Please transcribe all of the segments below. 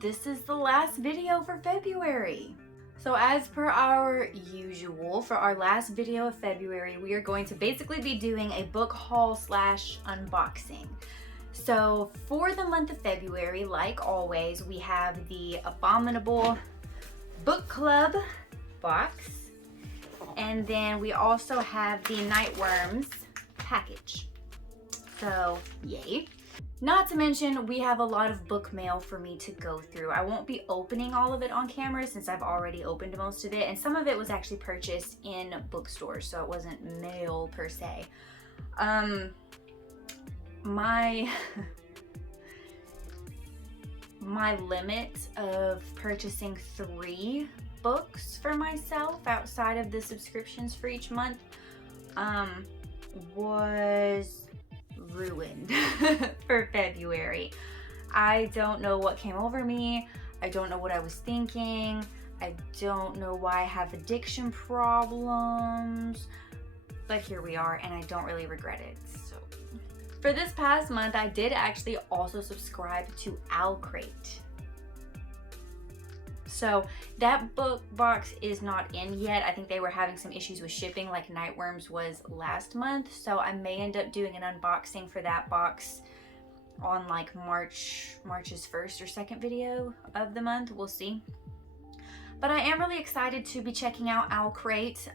This is the last video for February. So as per our usual, for our last video of February, we are going to basically be doing a book haul slash unboxing. So for the month of February, like always, we have the Abominable Book Club box. And then we also have the Nightworms package. So, yay. Not to mention, we have a lot of book mail for me to go through. I won't be opening all of it on camera since I've already opened most of it. And some of it was actually purchased in bookstores, so it wasn't mail per se. My limit of purchasing 3 books for myself outside of the subscriptions for each month was ruined for February. I don't know what came over me. I don't know what I was thinking. I don't know why I have addiction problems, but here we are, and I don't really regret it. So for this past month, I did actually also subscribe to Owlcrate. So that book box is not in yet. I think they were having some issues with shipping like Nightworms was last month. So I may end up doing an unboxing for that box on like March's 1st or 2nd video of the month. We'll see. But I am really excited to be checking out Owlcrate.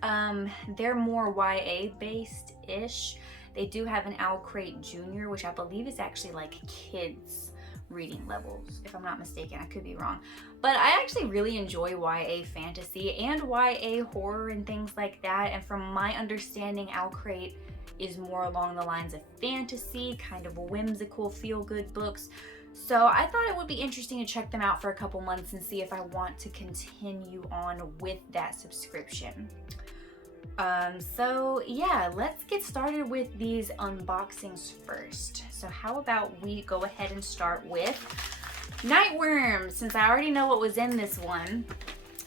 They're more YA based-ish. They do have an Owlcrate Junior, which I believe is actually like kids reading levels, if I'm not mistaken. I could be wrong, but I actually really enjoy YA fantasy and YA horror and things like that, and from my understanding, Owlcrate is more along the lines of fantasy, kind of whimsical feel-good books. So I thought it would be interesting to check them out for a couple months and see if I want to continue on with that subscription. So yeah, let's get started with these unboxings first. So how about we go ahead and start with Nightworms, since I already know what was in this one.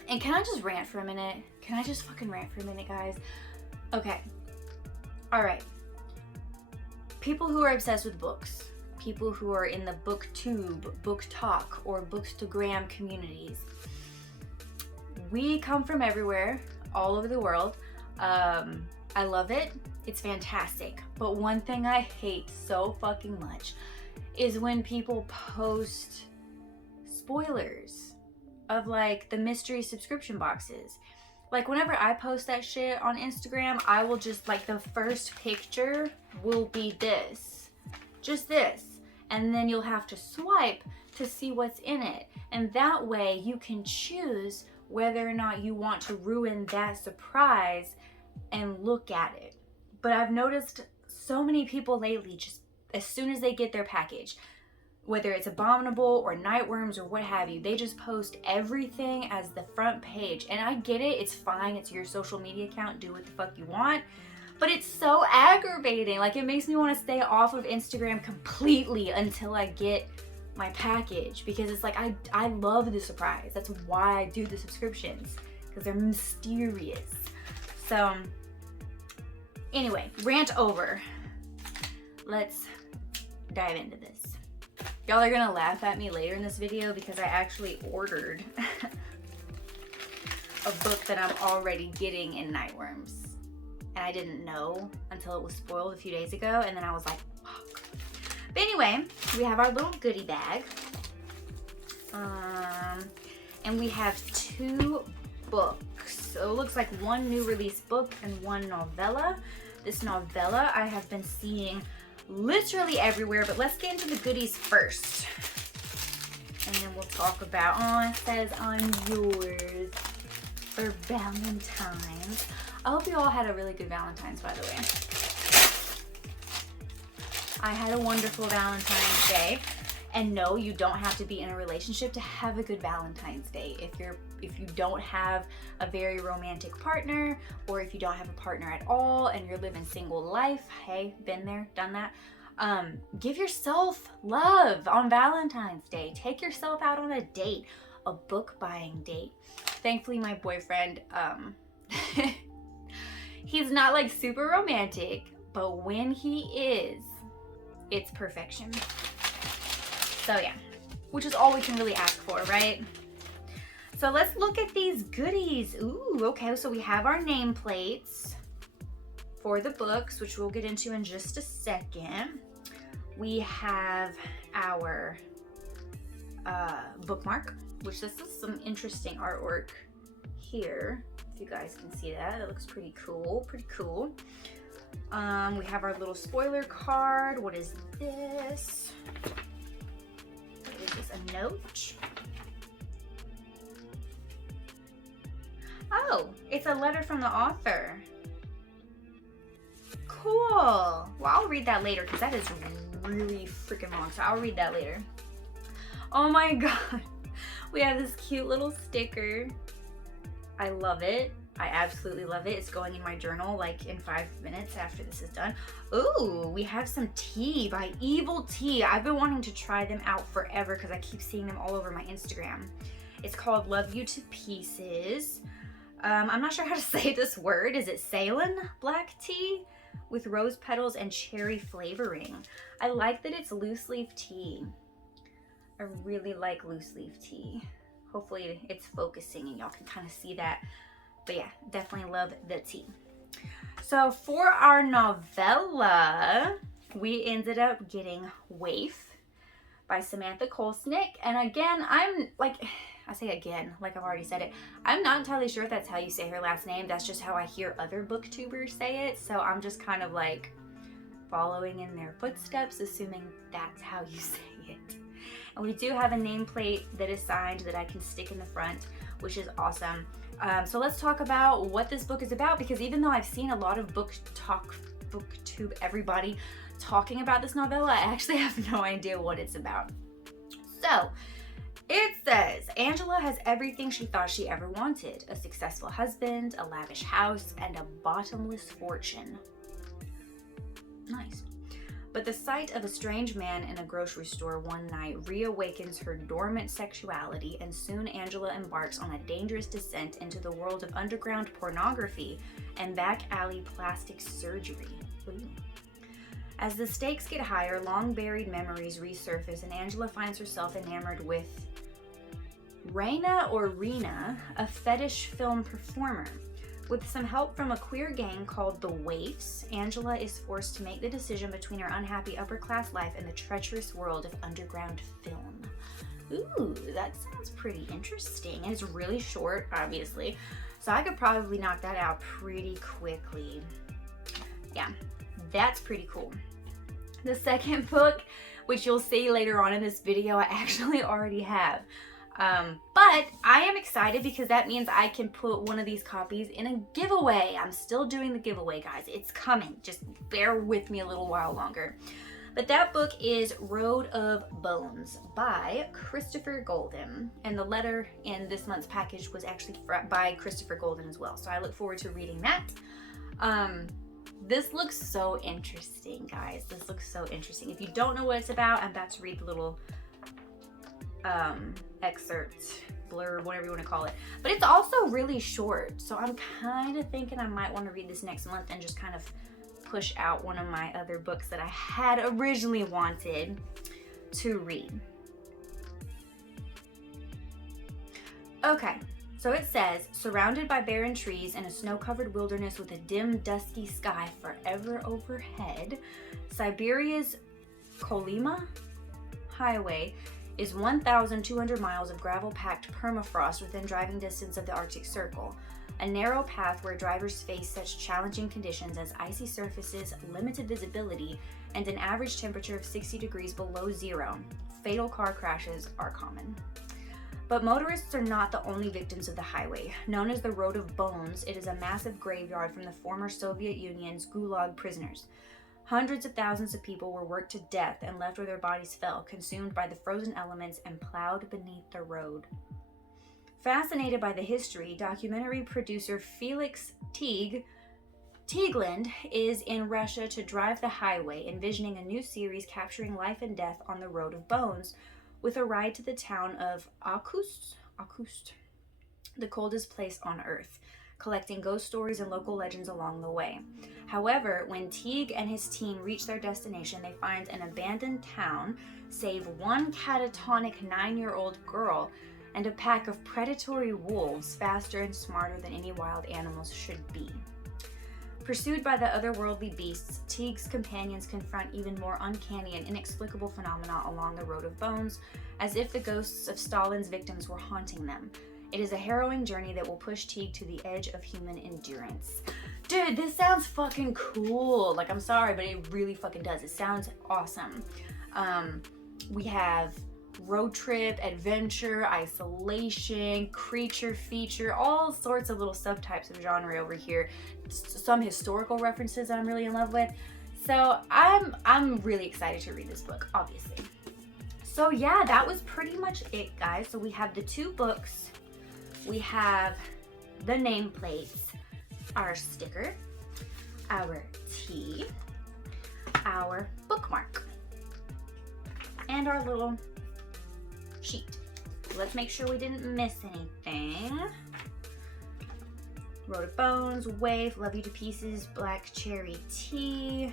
And can I just rant for a minute? Can I just fucking rant for a minute, guys? Okay. Alright. People who are obsessed with books, people who are in the booktube, book talk, or bookstagram communities. We come from everywhere, all over the world. I love it. It's fantastic. But one thing I hate so fucking much is when people post spoilers of like the mystery subscription boxes. Like whenever I post that shit on Instagram, I will just like the first picture will be this, just this. And then you'll have to swipe to see what's in it. And that way you can choose whether or not you want to ruin that surprise and look at it. But I've noticed so many people lately, just as soon as they get their package, whether it's Abominable or Nightworms or what have you, they just post everything as the front page. And I get it, it's fine, it's your social media account, do what the fuck you want. But it's so aggravating. Like, it makes me want to stay off of Instagram completely until I get my package, because it's like I love the surprise. That's why I do the subscriptions, because they're mysterious. So anyway, rant over. Let's dive into this. Y'all are gonna laugh at me later in this video because I actually ordered a book that I'm already getting in Nightworms, and I didn't know until it was spoiled a few days ago, and then I was like, fuck. But anyway, we have our little goodie bag. And we have 2 books. So it looks like 1 new release book and 1 novella. This novella I have been seeing literally everywhere, but let's get into the goodies first. And then we'll talk about, oh, it says I'm yours for Valentine's. I hope you all had a really good Valentine's, by the way. I had a wonderful Valentine's Day. And no, you don't have to be in a relationship to have a good Valentine's Day. If you don't have a very romantic partner, or if you don't have a partner at all and you're living single life, hey, been there, done that. Give yourself love on Valentine's Day. Take yourself out on a date, a book buying date. Thankfully, my boyfriend, he's not like super romantic, but when he is, it's perfection. So yeah, which is all we can really ask for, right? So let's look at these goodies. Ooh, okay, so we have our nameplates for the books, which we'll get into in just a second. We have our bookmark, which this is some interesting artwork here. If you guys can see that, it looks pretty cool, pretty cool. We have our little spoiler card. What is this? Is this a note? Oh, it's a letter from the author. Cool. Well, I'll read that later because that is really freaking long, so I'll read that later. Oh my god. We have this cute little sticker. I love it. I absolutely love it. It's going in my journal like in 5 minutes after this is done. Ooh, we have some tea by Evil Tea. I've been wanting to try them out forever because I keep seeing them all over my Instagram. It's called Love You to Pieces. I'm not sure how to say this word. Is it Ceylon black tea with rose petals and cherry flavoring? I like that it's loose leaf tea. I really like loose leaf tea. Hopefully it's focusing and y'all can kind of see that. But yeah, definitely love the tea. So for our novella, we ended up getting Waif by Samantha Kolsnick. And again, I'm like, I say again, like I've already said it, I'm not entirely sure if that's how you say her last name. That's just how I hear other booktubers say it. So I'm just kind of like following in their footsteps, assuming that's how you say it. And we do have a nameplate that is signed that I can stick in the front, which is awesome. So let's talk about what this book is about, because even though I've seen a lot of booktube everybody talking about this novella, I actually have no idea what it's about. So it says, Angela has everything she thought she ever wanted: a successful husband, a lavish house, and a bottomless fortune. Nice. But the sight of a strange man in a grocery store one night reawakens her dormant sexuality, and soon Angela embarks on a dangerous descent into the world of underground pornography and back alley plastic surgery. Ooh. As the stakes get higher, long buried memories resurface, and Angela finds herself enamored with Raina or Rena, a fetish film performer. With some help from a queer gang called the Waifs, Angela is forced to make the decision between her unhappy upper-class life and the treacherous world of underground film. Ooh, that sounds pretty interesting. And it's really short, obviously, so I could probably knock that out pretty quickly. Yeah, that's pretty cool. The second book, which you'll see later on in this video, I actually already have. But I am excited because that means I can put one of these copies in a giveaway. I'm still doing the giveaway, guys. It's coming. Just bear with me a little while longer. But that book is Road of Bones by Christopher Golden. And the letter in this month's package was actually by Christopher Golden as well. So I look forward to reading that. This looks so interesting, guys. This looks so interesting. If you don't know what it's about, I'm about to read the little excerpt, blurb, whatever you want to call it. But it's also really short, so I'm kind of thinking I might want to read this next month and just kind of push out one of my other books that I had originally wanted to read. Okay, so it says, surrounded by barren trees and a snow-covered wilderness with a dim, dusky sky forever overhead, Siberia's Kolyma Highway is 1,200 miles of gravel-packed permafrost within driving distance of the Arctic Circle. A narrow path where drivers face such challenging conditions as icy surfaces, limited visibility, and an average temperature of 60 degrees below zero. Fatal car crashes are common. But motorists are not the only victims of the highway. Known as the Road of Bones, it is a massive graveyard from the former Soviet Union's Gulag prisoners. Hundreds of thousands of people were worked to death and left where their bodies fell, consumed by the frozen elements and plowed beneath the road. Fascinated by the history, documentary producer Felix Teigland is in Russia to drive the highway, envisioning a new series capturing life and death on the Road of Bones, with a ride to the town of Akhust, the coldest place on Earth. collecting ghost stories and local legends along the way. However, when Teague and his team reach their destination, they find an abandoned town, save one catatonic 9-year-old girl, and a pack of predatory wolves faster and smarter than any wild animals should be. Pursued by the otherworldly beasts, Teague's companions confront even more uncanny and inexplicable phenomena along the Road of Bones, as if the ghosts of Stalin's victims were haunting them. It is a harrowing journey that will push Teague to the edge of human endurance. Dude, this sounds fucking cool. Like, I'm sorry, but it really fucking does. It sounds awesome. We have road trip, adventure, isolation, creature feature, all sorts of little subtypes of genre over here. Some historical references that I'm really in love with. So I'm really excited to read this book, obviously. So yeah, that was pretty much it, guys. So we have the 2 books, we have the nameplates, our sticker, our tea, our bookmark, and our little sheet. Let's make sure we didn't miss anything. Road of Bones, Wave, Love You to Pieces, Black Cherry Tea,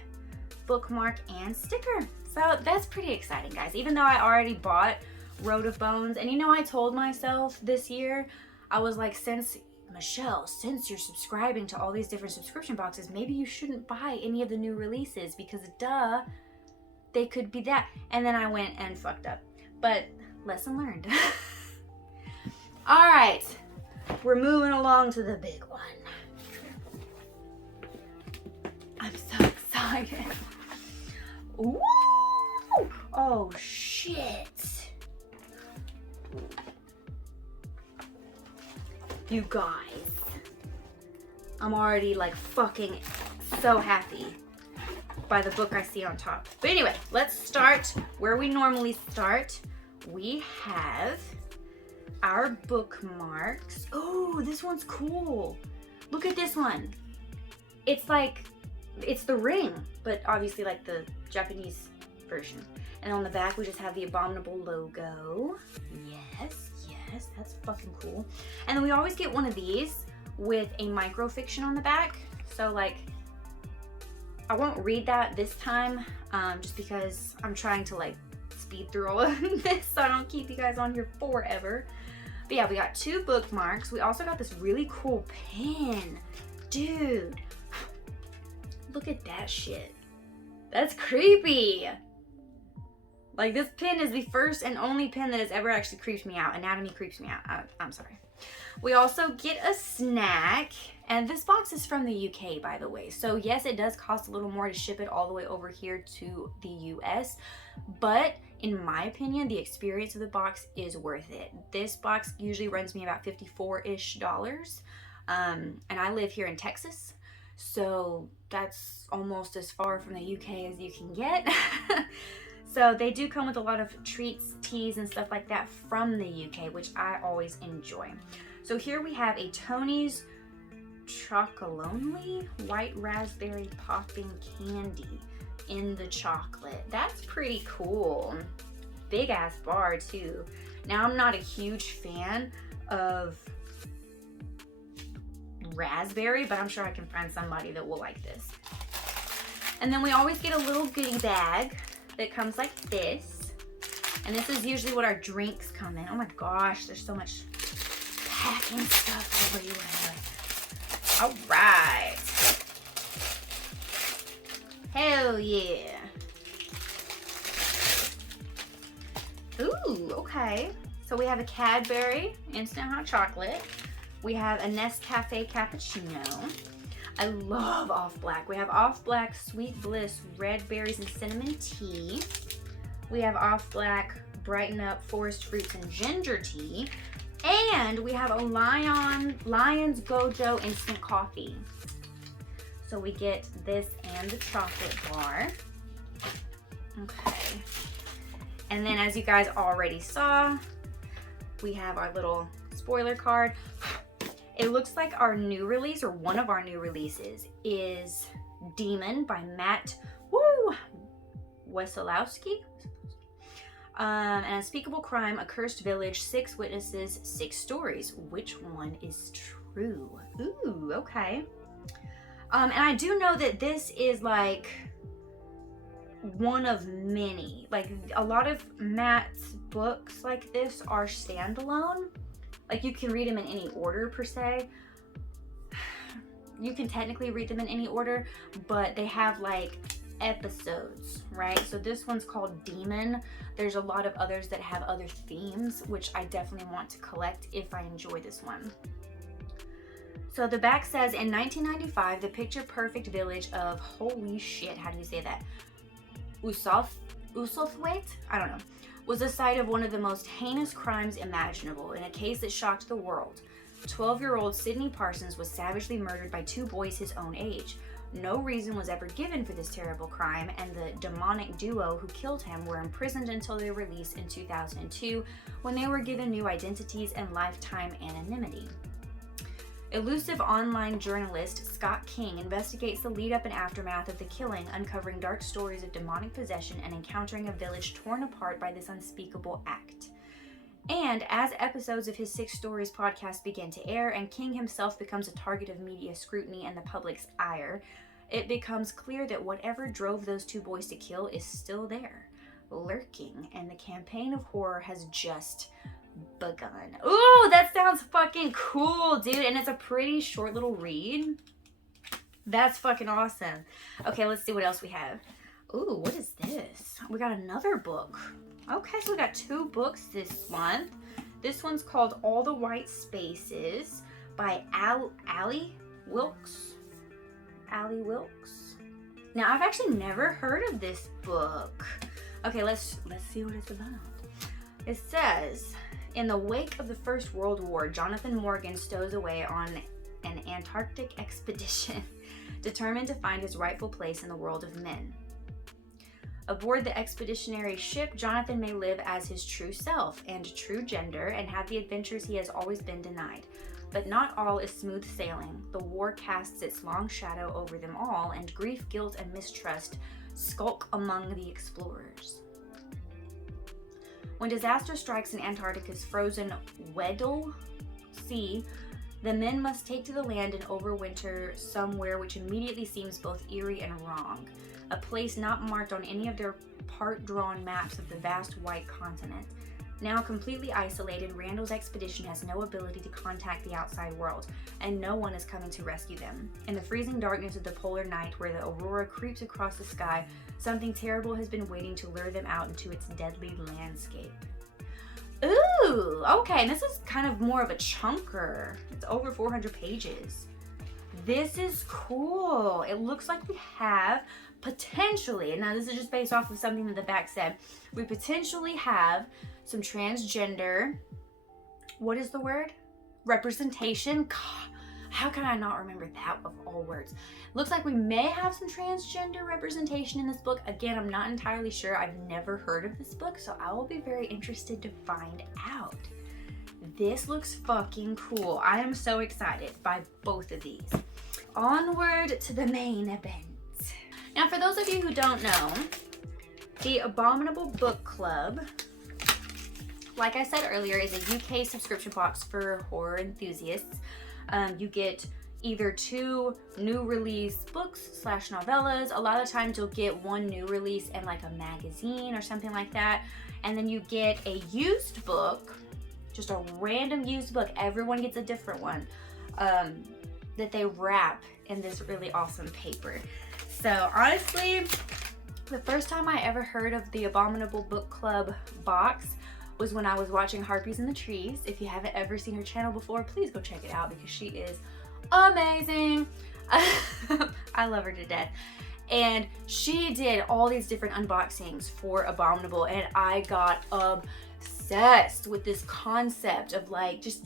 bookmark, and sticker. So that's pretty exciting, guys. Even though I already bought Road of Bones, and you know, I told myself this year, I was like, Michelle, since you're subscribing to all these different subscription boxes, maybe you shouldn't buy any of the new releases because duh, they could be that. And then I went and fucked up. But lesson learned. All right, we're moving along to the big one. I'm so excited. Ooh! Oh shit. You guys, I'm already like fucking so happy by the book I see on top. But anyway, let's start where we normally start. We have our bookmarks. Oh, this one's cool. Look at this one. It's like, it's the ring, but obviously like the Japanese version. And on the back, we just have the Abominable logo. Yes, yes, that's fucking cool. And then we always get one of these with a microfiction on the back. So like, I won't read that this time, just because I'm trying to like speed through all of this so I don't keep you guys on here forever. But yeah, we got 2 bookmarks. We also got this really cool pen. Dude, look at that shit. That's creepy. Like, this pen is the first and only pen that has ever actually creeped me out. Anatomy creeps me out. I'm sorry. We also get a snack. And this box is from the UK, by the way. So yes, it does cost a little more to ship it all the way over here to the US. But in my opinion, the experience of the box is worth it. This box usually runs me about $54-ish. And I live here in Texas. So that's almost as far from the UK as you can get. So they do come with a lot of treats, teas, and stuff like that from the UK, which I always enjoy. So here we have a Tony's Chocolonely White Raspberry Popping Candy in the chocolate. That's pretty cool. Big ass bar too. Now, I'm not a huge fan of raspberry, but I'm sure I can find somebody that will like this. And then we always get a little goodie bag that comes like this. And this is usually what our drinks come in. Oh my gosh, there's so much packing stuff everywhere. All right. Hell yeah. Ooh, okay. So we have a Cadbury Instant Hot Chocolate. We have a Nescafe Cappuccino. I love Off Black. We have Off Black Sweet Bliss Red Berries and Cinnamon Tea. We have Off Black Brighten Up Forest Fruits and Ginger Tea. And we have a Lion's Gojo Instant Coffee. So we get this and the chocolate bar. Okay. And then, as you guys already saw, we have our little spoiler card. It looks like our new release, or one of our new releases, is Demon by Matt Wesolowski. An Unspeakable Crime, A Cursed Village, 6 Witnesses, 6 Stories. Which one is true? True. Ooh, okay. And I do know that this is like one of many. Like a lot of Matt's books like this are standalone. Like you can read them in any order per se. You can technically read them in any order, but they have like episodes, right? So this one's called Demon. There's a lot of others that have other themes, which I definitely want to collect if I enjoy this one. So the back says, in 1995, the picture perfect village of, holy shit, how do you say that? Usothwaite? I don't know. Was the site of one of the most heinous crimes imaginable in a case that shocked the world. 12-year-old Sidney Parsons was savagely murdered by two boys his own age. No reason was ever given for this terrible crime, and the demonic duo who killed him were imprisoned until their release in 2002, when they were given new identities and lifetime anonymity. Elusive online journalist Scott King investigates the lead-up and aftermath of the killing, uncovering dark stories of demonic possession and encountering a village torn apart by this unspeakable act. And as episodes of his Six Stories podcast begin to air and King himself becomes a target of media scrutiny and the public's ire, it becomes clear that whatever drove those two boys to kill is still there, lurking, and the campaign of horror has just begun. Ooh, that sounds fucking cool, dude, and it's a pretty short little read. That's fucking awesome. Okay, let's see what else we have. Ooh, what is this? We got another book. Okay, so we got two books this month. This one's called All the White Spaces by Allie Wilkes. Allie Wilkes. Now, I've actually never heard of this book. Okay, let's see what it's about. It says, in the wake of the First World War, Jonathan Morgan stows away on an Antarctic expedition, determined to find his rightful place in the world of men. Aboard the expeditionary ship, Jonathan may live as his true self and true gender and have the adventures he has always been denied. But not all is smooth sailing. The war casts its long shadow over them all, and grief, guilt, and mistrust skulk among the explorers. When disaster strikes in Antarctica's frozen Weddell Sea, the men must take to the land and overwinter somewhere which immediately seems both eerie and wrong. A place not marked on any of their part-drawn maps of the vast white continent. Now completely isolated, Randall's expedition has no ability to contact the outside world, and no one is coming to rescue them. In the freezing darkness of the polar night, where the aurora creeps across the sky, something terrible has been waiting to lure them out into its deadly landscape. Ooh, okay, and this is kind of more of a chunker. It's over 400 pages. This is cool. It looks like we have potentially, and now this is just based off of something that the back said, we potentially have some transgender, what is the word? Representation. God, how can I not remember that of all words? Looks like we may have some transgender representation in this book. Again, I'm not entirely sure. I've never heard of this book, so I will be very interested to find out. This looks fucking cool. I am so excited by both of these. Onward to the main event. Now, for those of you who don't know, the Abominable Book Club, like I said earlier, is a UK subscription box for horror enthusiasts. You get either 2 new release books / novellas. A lot of times you'll get 1 new release and like a magazine or something like that. And then you get a used book, just a random used book. Everyone gets a different one that they wrap in this really awesome paper. So honestly, the first time I ever heard of the Abominable Book Club box was when I was watching Harpies in the Trees. If you haven't ever seen her channel before, please go check it out because she is amazing. I love her to death. And she did all these different unboxings for Abominable, and I got obsessed with this concept of like, just,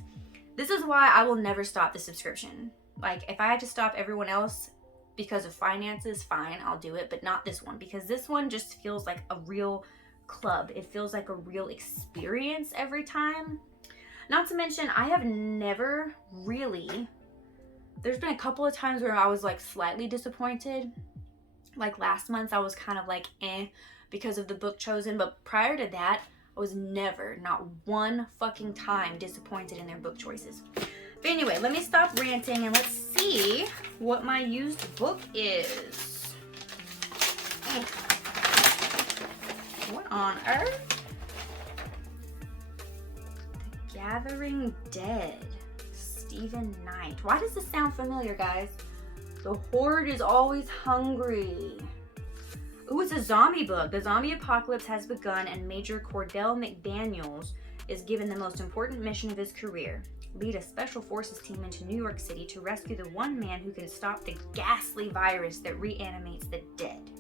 this is why I will never stop the subscription. Like, if I had to stop everyone else because of finances, fine, I'll do it, but not this one, because this one just feels like a real club. It feels like a real experience every time. Not to mention, I have never really, there's been a couple of times where I was like slightly disappointed. Like last month I was kind of like because of the book chosen, but prior to that I was never, not one fucking time, disappointed in their book choices. But anyway, let me stop ranting and let's see what my used book is. What on earth? The Gathering Dead. Stephen Knight. Why does this sound familiar, guys? The horde is always hungry. Ooh, it's a zombie book. The zombie apocalypse has begun and Major Cordell McDaniels is given the most important mission of his career. Lead a special forces team into New York City to rescue the one man who can stop the ghastly virus that reanimates the dead.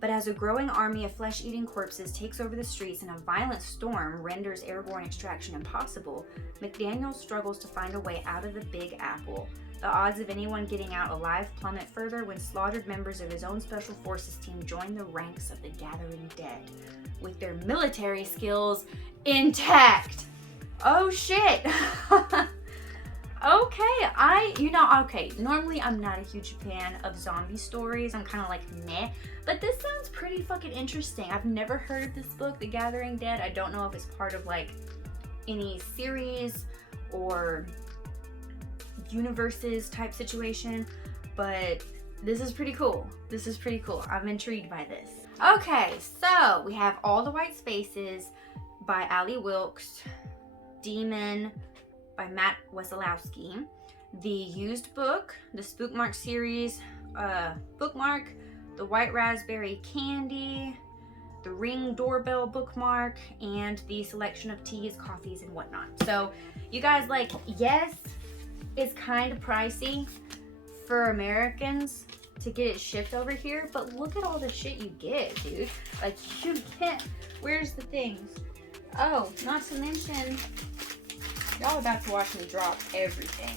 But as a growing army of flesh-eating corpses takes over the streets and a violent storm renders airborne extraction impossible, McDaniel struggles to find a way out of the Big Apple. The odds of anyone getting out alive plummet further when slaughtered members of his own special forces team join the ranks of the Gathering Dead, with their military skills intact. Oh shit. Okay, normally I'm not a huge fan of zombie stories. I'm kind of like, meh. But this sounds pretty fucking interesting. I've never heard of this book, The Gathering Dead. I don't know if it's part of like any series or universes type situation, but this is pretty cool. This is pretty cool. I'm intrigued by this. Okay, so we have All the White Spaces by Ali Wilkes, Demon by Matt Wesolowski, the used book, the Spookmark series, bookmark, the White Raspberry Candy, the Ring Doorbell bookmark, and the selection of teas, coffees, and whatnot. So you guys, like, yes, it's kind of pricey for Americans to get it shipped over here, but look at all the shit you get, dude. Like, you get, where's the things? Oh, not to mention, y'all about to watch me drop everything.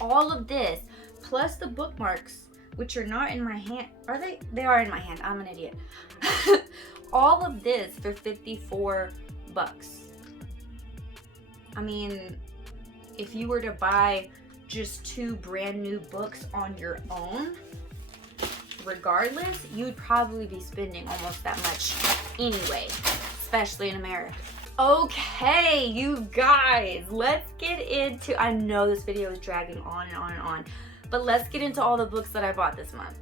All of this, plus the bookmarks, which are not in my hand. Are they? They are in my hand. I'm an idiot. All of this for $54. I mean, if you were to buy just 2 brand new books on your own, regardless, you'd probably be spending almost that much anyway, especially in America. Okay, you guys, let's get into, I know this video is dragging on and on and on, but let's get into all the books that I bought this month.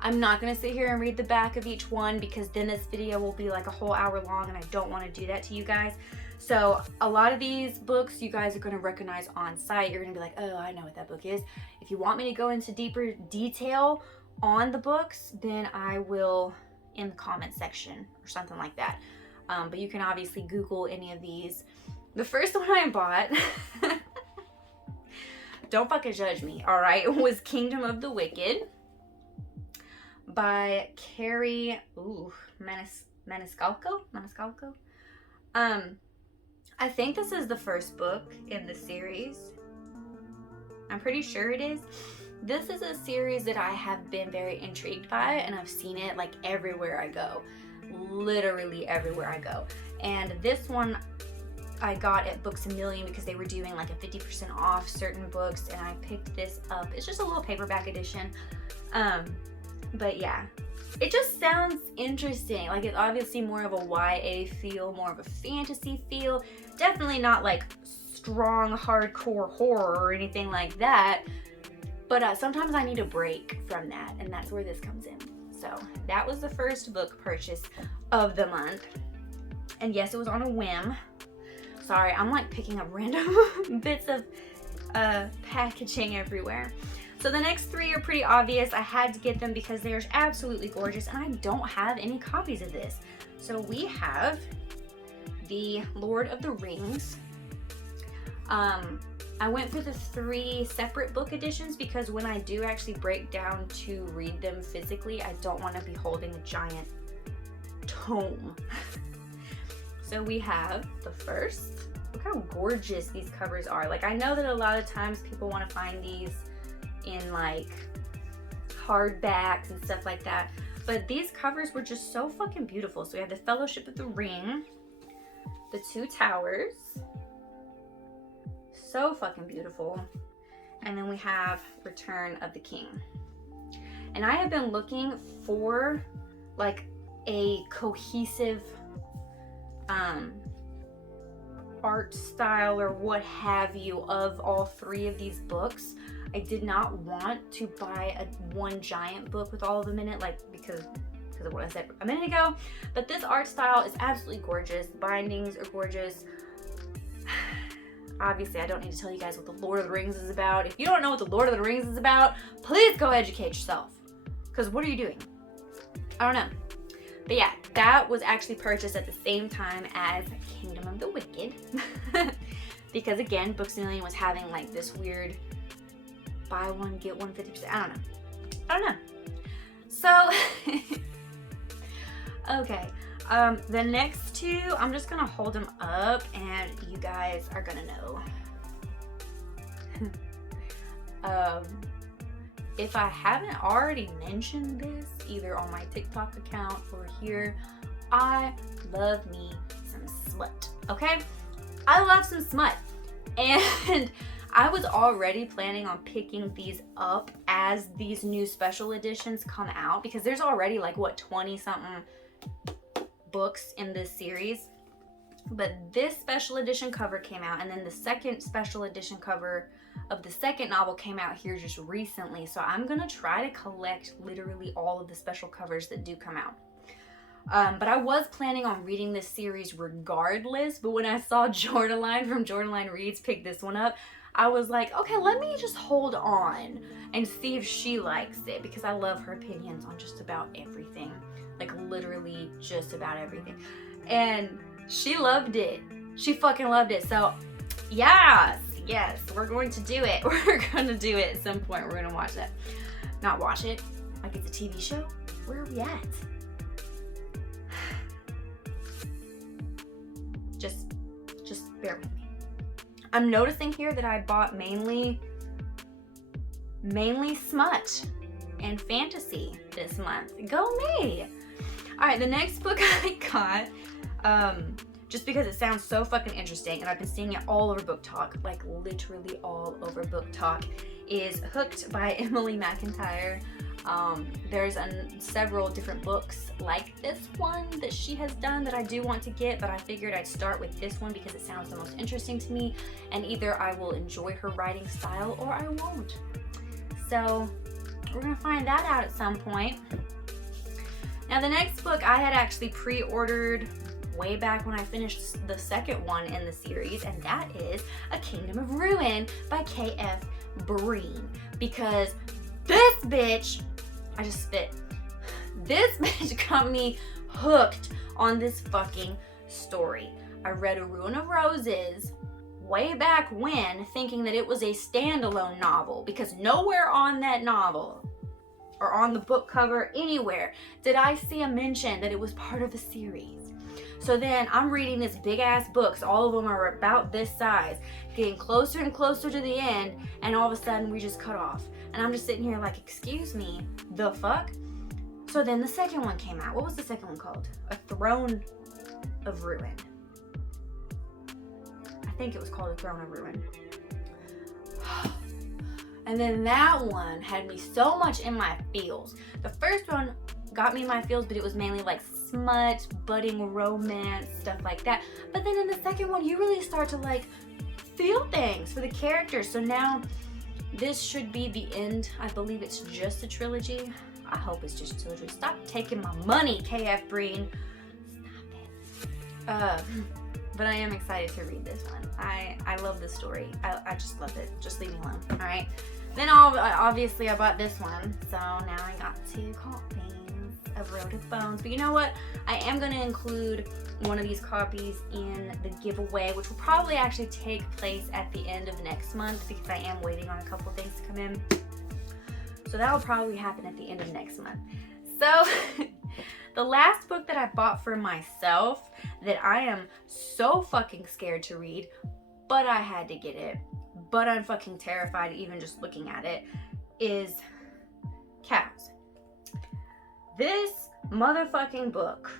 I'm not gonna sit here and read the back of each one because then this video will be like a whole hour long and I don't wanna do that to you guys. So a lot of these books you guys are gonna recognize on site. You're gonna be like, oh, I know what that book is. If you want me to go into deeper detail on the books, then I will in the comment section or something like that. But you can obviously Google any of these. The first one I bought, don't fucking judge me, all right, was Kingdom of the Wicked by Carrie Maniscalco. I think this is the first book in the series. I'm pretty sure it is. This is a series that I have been very intrigued by, and I've seen it like everywhere I go. Literally everywhere I go. And this one I got at Books A Million because they were doing like a 50% off certain books, and I picked this up. It's just a little paperback edition. But yeah, it just sounds interesting. Like, it's obviously more of a YA feel, more of a fantasy feel. Definitely not like strong hardcore horror or anything like that. But sometimes I need a break from that, and that's where this comes in. So that was the first book purchase of the month. And yes, it was on a whim. Sorry, I'm like picking up random bits of packaging everywhere. So the next 3 are pretty obvious. I had to get them because they're absolutely gorgeous, and I don't have any copies of this. So we have the Lord of the Rings. I went for the 3 separate book editions because when I do actually break down to read them physically, I don't want to be holding a giant tome. So we have the first. Look how gorgeous these covers are. Like, I know that a lot of times people want to find these in like hardbacks and stuff like that, but these covers were just so fucking beautiful. So we have the Fellowship of the Ring, the 2 Towers, so fucking beautiful, and then we have Return of the King. And I have been looking for like a cohesive art style or what have you of all 3 of these books. I did not want to buy one giant book with all of them in it, like because of what I said a minute ago. But this art style is absolutely gorgeous. The bindings are gorgeous. Obviously, I don't need to tell you guys what the Lord of the Rings is about. If you don't know what the Lord of the Rings is about, please go educate yourself. Because what are you doing? I don't know. But yeah, that was actually purchased at the same time as Kingdom of the Wicked. Because again, Books A Million was having like this weird buy one, get one 50%. I don't know. So, okay. The next 2, I'm just gonna hold them up and you guys are gonna know. If I haven't already mentioned this, either on my TikTok account or here, I love me some smut, okay? I love some smut. And I was already planning on picking these up as these new special editions come out, because there's already like, what, 20-something books in this series. But this special edition cover came out, and then the second special edition cover of the second novel came out here just recently. So I'm gonna try to collect literally all of the special covers that do come out. But I was planning on reading this series regardless, but when I saw Jordaline from Jordaline Reads pick this one up, I was like, okay, let me just hold on and see if she likes it, because I love her opinions on just about everything. Like literally just about everything. And she loved it. She fucking loved it. So yes, we're going to do it. We're going to do it at some point. We're going to watch that. Not watch it, like it's a TV show. Where are we at? Just bear with me. I'm noticing here that I bought mainly smut and fantasy this month. Go me! Alright, the next book I got, just because it sounds so fucking interesting and I've been seeing it all over Book Talk, like literally all over Book Talk, is Hooked by Emily McIntyre. There's several different books like this one that she has done that I do want to get, but I figured I'd start with this one because it sounds the most interesting to me, and either I will enjoy her writing style or I won't. So we're gonna find that out at some point. Now the next book I had actually pre-ordered way back when I finished the second one in the series, and that is A Kingdom of Ruin by K.F. Breen, because this bitch, I just spit. This bitch got me hooked on this fucking story. I read A Ruin of Roses way back when, thinking that it was a standalone novel, because nowhere on that novel or on the book cover anywhere did I see a mention that it was part of a series. So then I'm reading this big ass books, all of them are about this size, getting closer and closer to the end, and all of a sudden we just cut off. And I'm just sitting here like, excuse me, the fuck? So then the second one came out. What was the second one called? A Throne of Ruin. I think it was called A Throne of Ruin. And then that one had me so much in my feels. The first one got me in my feels, but it was mainly like smut, budding romance, stuff like that. But then in the second one, you really start to like feel things for the characters. So now this should be the end. I believe it's just a trilogy. I hope it's just a trilogy. Stop taking my money, KF Breen. Stop it. But I am excited to read this one. I love this story. I just love it. Just leave me alone, all right? Then obviously I bought this one, so now I got 2 copies of Road to Bones. But you know what? I am going to include one of these copies in the giveaway, which will probably actually take place at the end of next month, because I am waiting on a couple things to come in. So that will probably happen at the end of next month. So the last book that I bought for myself that I am so fucking scared to read, but I had to get it, but I'm fucking terrified even just looking at it, is Cows. This motherfucking book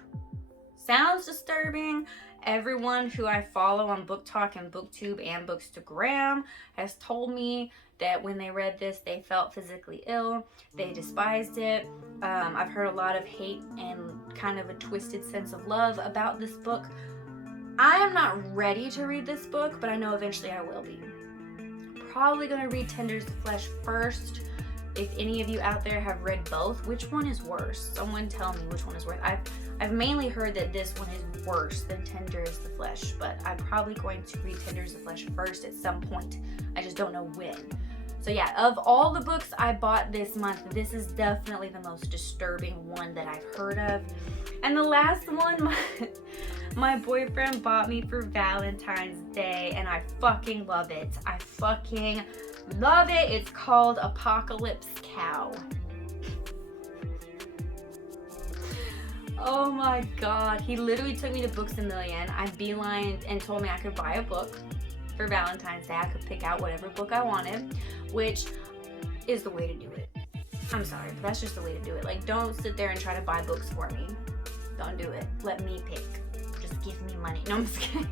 sounds disturbing. Everyone who I follow on Book Talk and BookTube and Bookstagram has told me that when they read this, they felt physically ill. They despised it. I've heard a lot of hate and kind of a twisted sense of love about this book. I am not ready to read this book, but I know eventually I will be. Probably gonna read Tender as the Flesh first. If any of you out there have read both, which one is worse? Someone tell me which one is worse. I've mainly heard that this one is worse than Tender as the Flesh, but I'm probably going to read Tender as the Flesh first at some point. I just don't know when. So yeah, of all the books I bought this month, this is definitely the most disturbing one that I've heard of. And the last one, my boyfriend bought me for Valentine's Day, and I fucking love it. I fucking love it. It's called Apocalypse Cow. Oh my god. He literally took me to Books A Million. I beelined and told me I could buy a book for Valentine's Day. I could pick out whatever book I wanted, which is the way to do it. I'm sorry, but that's just the way to do it. Like, don't sit there and try to buy books for me. Don't do it. Let me pick. Just give me money. No, I'm just kidding.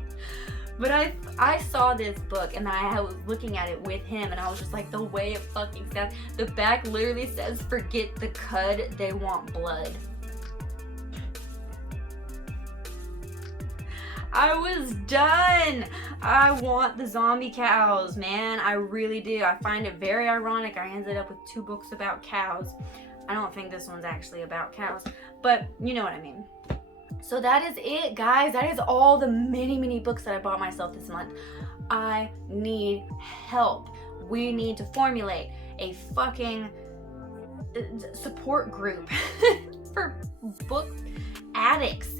But I saw this book and I was looking at it with him, and I was just like, the way it fucking sounds. The back literally says, "Forget the cud, they want blood." I was done. I want the zombie cows, man. I really do. I find it very ironic I ended up with 2 books about cows. I don't think this one's actually about cows, but you know what I mean. So that is it, guys. That is all the many books that I bought myself this month. I need help. We need to formulate a fucking support group for book addicts.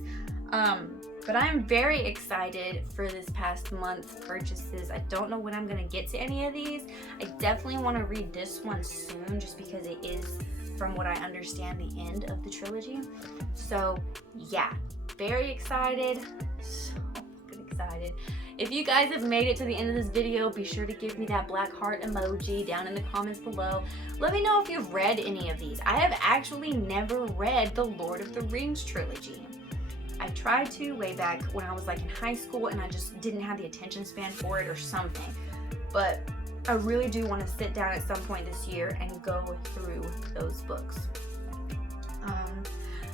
But I'm very excited for this past month's purchases. I don't know when I'm gonna get to any of these. I definitely want to read this one soon, just because it is, from what I understand, the end of the trilogy. So yeah, very excited. So fucking excited. If you guys have made it to the end of this video, be sure to give me that black heart emoji down in the comments below. Let me know if you've read any of these. I have actually never read the Lord of the Rings trilogy. I tried to way back when I was like in high school, and I just didn't have the attention span for it or something. But I really do want to sit down at some point this year and go through those books.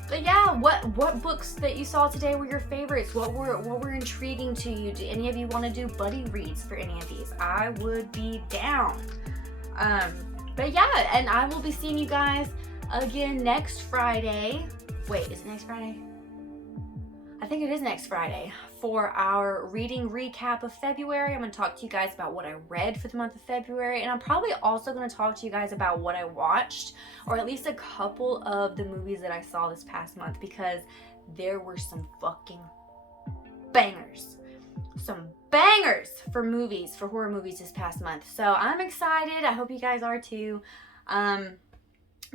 But yeah, what books that you saw today were your favorites? What were intriguing to you? Do any of you want to do buddy reads for any of these? I would be down. But yeah, and I will be seeing you guys again next Friday. Wait, is it next Friday? I think it is next Friday for our reading recap of February. I'm going to talk to you guys about what I read for the month of February, and I'm probably also going to talk to you guys about what I watched, or at least a couple of the movies that I saw this past month, because there were some fucking bangers. Some bangers for movies, for horror movies this past month. So I'm excited. I hope you guys are too.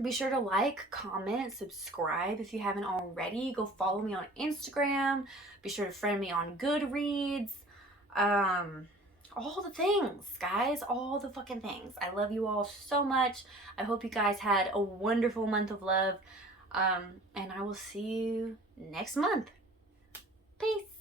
Be sure to like, comment, subscribe if you haven't already. Go follow me on Instagram. Be sure to friend me on Goodreads. All the things, guys. All the fucking things. I love you all so much. I hope you guys had a wonderful month of love. And I will see you next month. Peace.